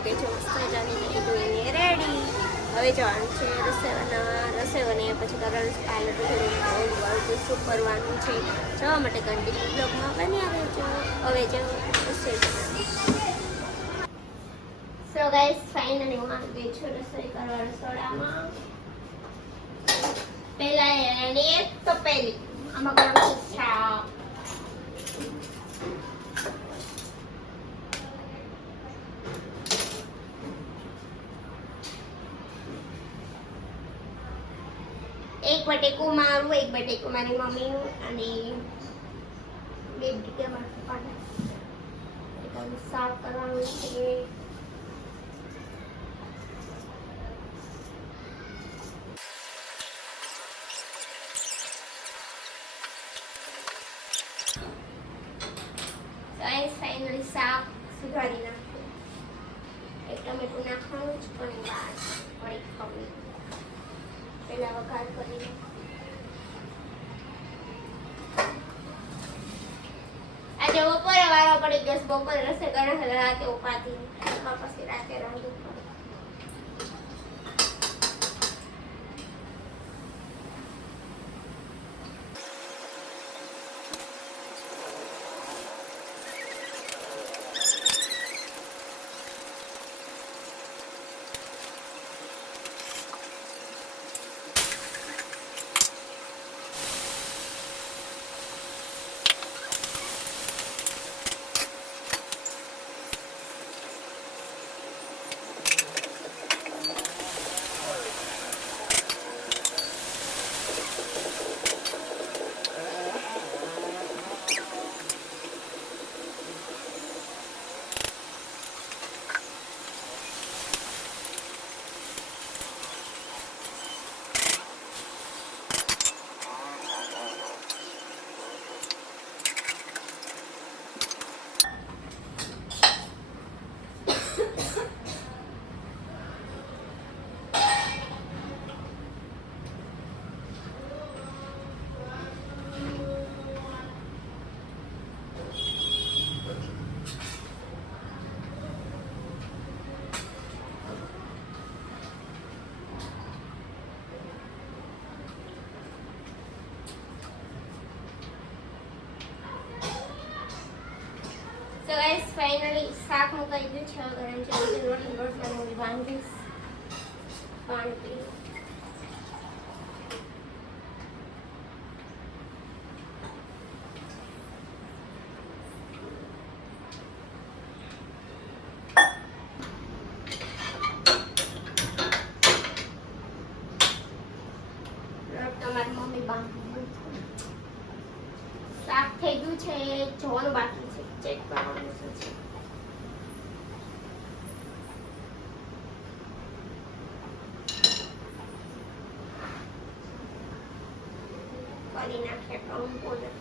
એટલે કે જો મસ્ત મજાની નહીં ધોઈને રેડી. હવે જવાનું છે રસોઈ બને પછી તરત પાર્લર થોડું શું કરવાનું છે જવા માટે કન્ટિન્યુ બ્લોગમાં બન્યા રહેજો. હવે જો રસોઈ બનાવી. સો ગાઈસ ફાઇનલી હું આવી ગઈ છું રસોઈ કરવા રસોડામાં. પહેલા એની એક તો પહેલી આમાં કરવાનું શાક. એક બટેકું મારું, એક બટેકું મારી મમ્મીનું અને બે બટેકા મારા પપ્પાના. એટલે શાક કરવાનું છે. ફાઇનલી શાક સુધારી નાખ્યું. એક ટમેટું નાખવાનું જ પણ બાદ વળી ખાવું. પેલા વઘાર કરીને આજે બપોરે વારો પડી ગયો. બપોરે રસોઈ કરે રાતે ઉપાતી પછી રાતે રાંધું. તો ગાઈસ ફાઇનલી શાક મુકાઈ ગયું છે. ગરમ છે રોટલી બાંધીશ. પાણી પી તમારી મમ્મી બાંધી. શાક થઈ ગયું છે, જોવાનું બાકી છે. ચેક કરવાનું છે. કરી નાખ્યા બ્રાઉન પાવડર.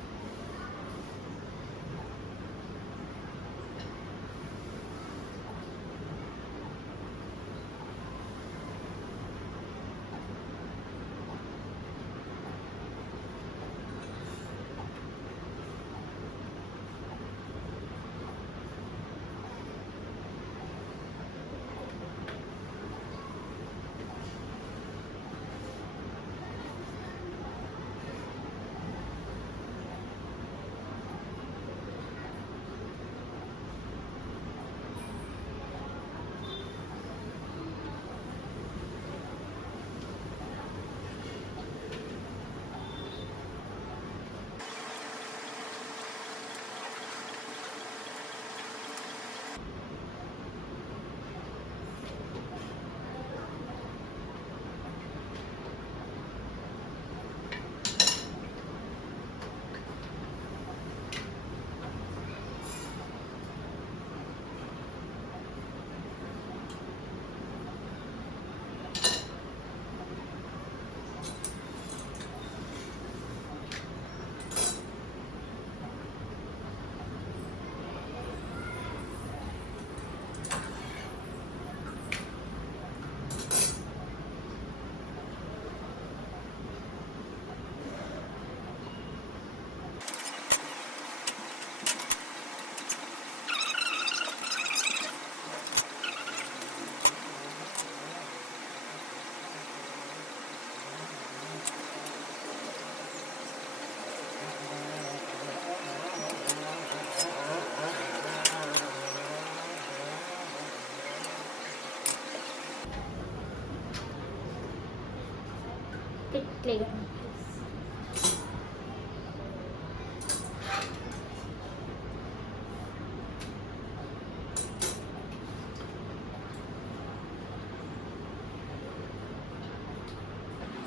એટલી ગરમ.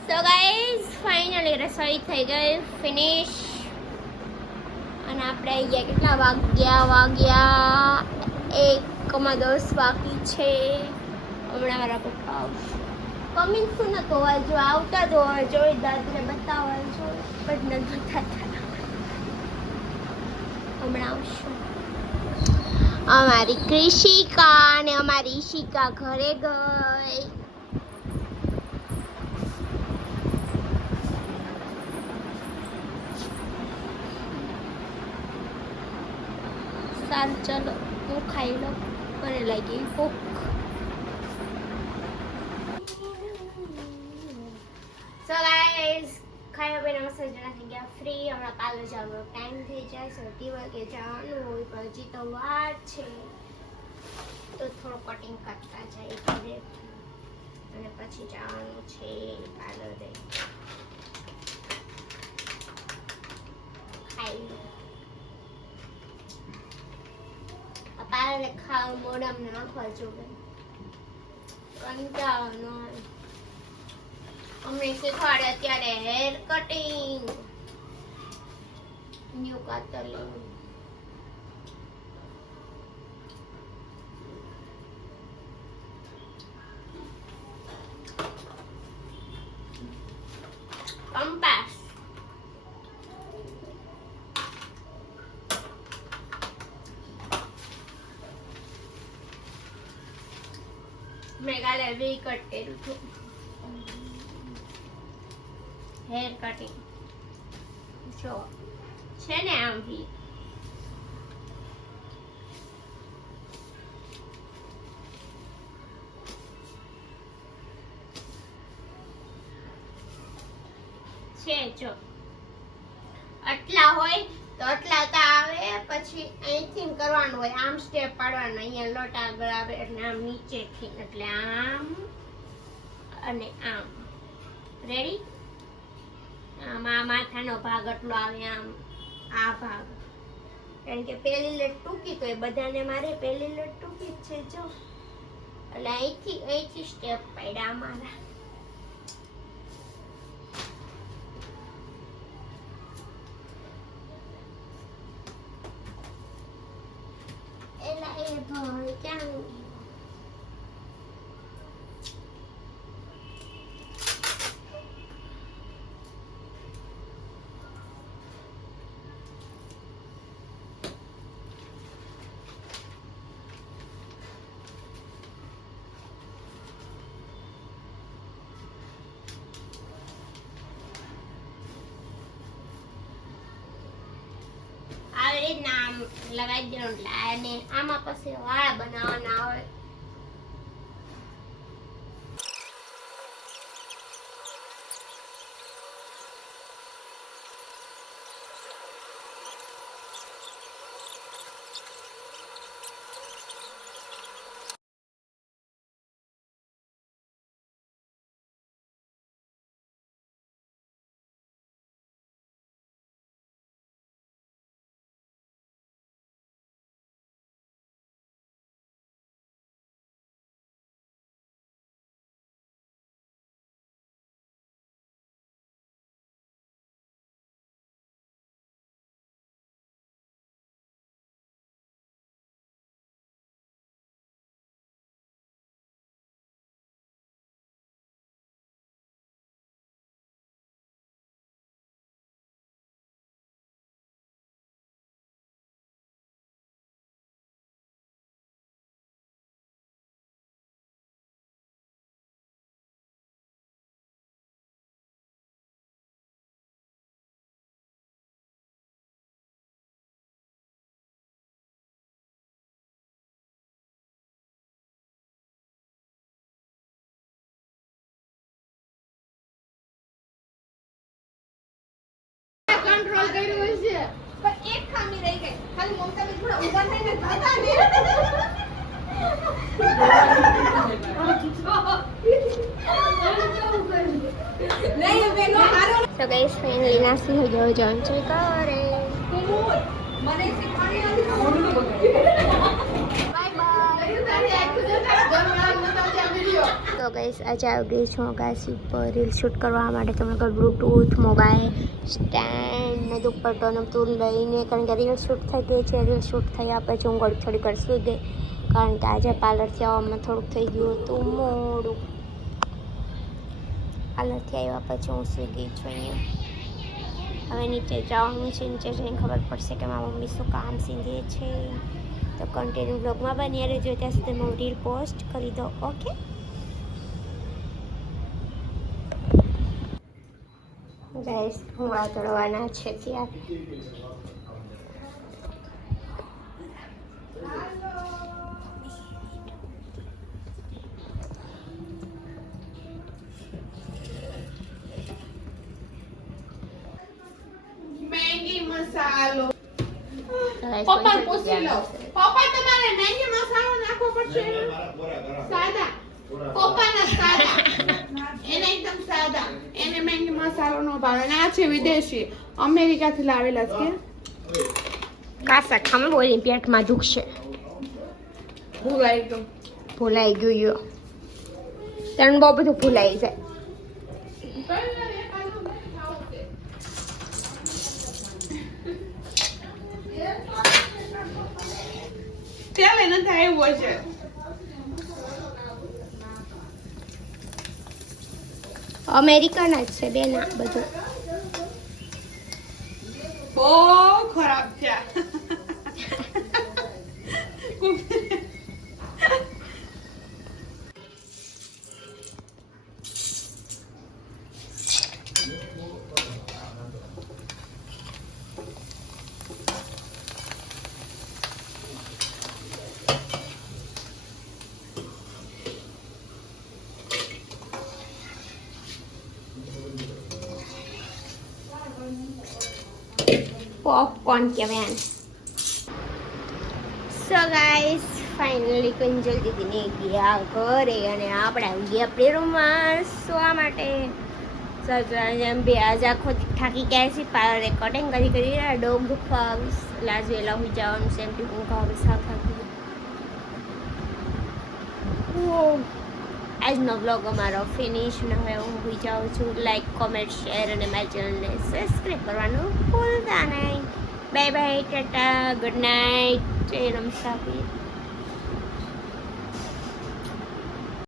સો ગાઈઝ ફાઇનલી રસોઈ થઈ ગઈ ફિનિશ. અને આપણે આવી ગયા કેટલા વાગ્યા 1:10 બાકી છે. હમણાં મારા પપ્પા આવશે. કમિંગ શું નતો હોય જો આવતા તો હોય જોઈ દાદને બતાવવા જો પણ નથી થતા. હમણાં આવશું. અમારી કૃષિકા અને અમારી ઈશિકા ઘરે ગઈ. સારું ચલો હું ખાઈ લઉં, મને લાગી ભૂખ. સો ગાઈઝ ખાଇବା પીને મસ્ત જણા થઈ ગયા ફ્રી. હમણાં કાલે જવાનો ટાઈમ થઈ જાય, 7 વાગે જવાનું હોય પણ હજી તો વાર છે તો થોડું કટિંગ કરતા જાય ઘરે અને પછી જવાનું છે પાર્લરે. ખાઈ લો. પાર્લરે ખાવા મોઢામાં નાખવા જોવે કંટાળો ન. અમને શીખવાડે અત્યારે હેર કટિંગ ન્યુ કાતરલિંગ. કંપાસ મેં કાલે વી કટ કર્યું હતું. હેર કટિંગ જો છે ને આમ ભી છે. જો આટલા હોય તો આટલા તો આવે, પછી અહીંથી કરવાનું હોય આમ સ્ટેપ પાડવાનું. અહીંયા લોટ આગળ આવે એટલે આમ નીચેથી એટલે આમ અને આમ. રેડી? આમાં માથાનો ભાગ એટલો આવે આમ આ ભાગ, કારણ કે પહેલી લેટ ટૂંકી તો એ બધાને મારે પહેલી લેટ ટૂંકી જ છે. જો એટલે અહીંથી સ્ટેપ પાડ્યા અમારા. એટલે એ ભાઈ ક્યાં આવી રીતના આમ લગાવી દેવાનું. અને આમાં પછી વાળ બનાવવાના હોય. કંટ્રોલ કર્યું છે પણ એક ખામી રહી ગઈ. ખાલી મમતા બેન થોડા ઊભા થઈને ખાતા ને નહીં બેનો તો ગાઈસ ફાઇનલી નાસી હો ગયો જોન છે કરે મને શીખવાડી તો ગાઈસ આજે આવી ગઈ છું અગાસી પર રીલ શૂટ કરવા માટે તમે કોઈ બ્લૂટૂથ મોબાઈલ સ્ટેન્ડ ને દુપટ્ટો ને બધું લઈને કારણ કે રીલ શૂટ થઈ ગઈ છે રીલ શૂટ થયા પછી હું થોડી વાર સૂઈ ગઈ કારણ કે આજે પાર્લરથી આવવામાં થોડુંક થઈ ગયું હતું મોડું પાર્લરથી આવ્યા પછી હું સૂઈ ગઈ છું અહીંયા હવે નીચે જવાનું છે નીચે જઈને ખબર પડશે કે મારા મમ્મી શું કામ સીધે છે તો કન્ટિન્યુ બ્લોગમાં બની રહેજો ત્યાં સુધી હું રીલ પોસ્ટ કરી દો ઓકે ગાઈસ ભૂંગળા તળવાના છે ત્યારે મેગી મસાલો ગાઈસ પપ્પા પૂછી લો પપ્પા તમારે મેગી મસાલો નાખવો પડશે સાદા પપ્પાના સાદા એને એકદમ સાદા એને મેગી મસાલો નો ભાવે અને આ છે વિદેશી અમેરિકાથી લાવેલા છે કાસા ખામે બોલી પેટમાં દુખશે ભૂલાઈ ગયું ભૂલાઈ ગયું તને બહુ બધું ભૂલાઈ જાય તેલ એને થાય એવું છે અમેરિકન જ છે બેન આ બધું બહુ ખરાબ થયા પોપકોર્ન કહેવાય સો ગાઈસ ફાઇનલી કંજલ દીદીને ગયા ઘરે અને આપણે આવી ગયા આપણે રૂમમાં સુવા માટે જેમ બે આજ આખો થાકી ગયા છે પાર્લરે કટિંગ કરી ડોગ દુખવા આવીશ લાજ વહેલા હોઈ જવાનું સેમ ટુ ઊંઘ આવે સાવ થાકી આજનો બ્લોગ અમારો ફિનિશ ને હવે હું હોઈ જાઉં છું લાઈક કોમેન્ટ શેર અને મારી ચેનલને સબસ્ક્રાઈબ કરવાનું ભૂલતા નહીં bye bye tata good night જય રમસાપીર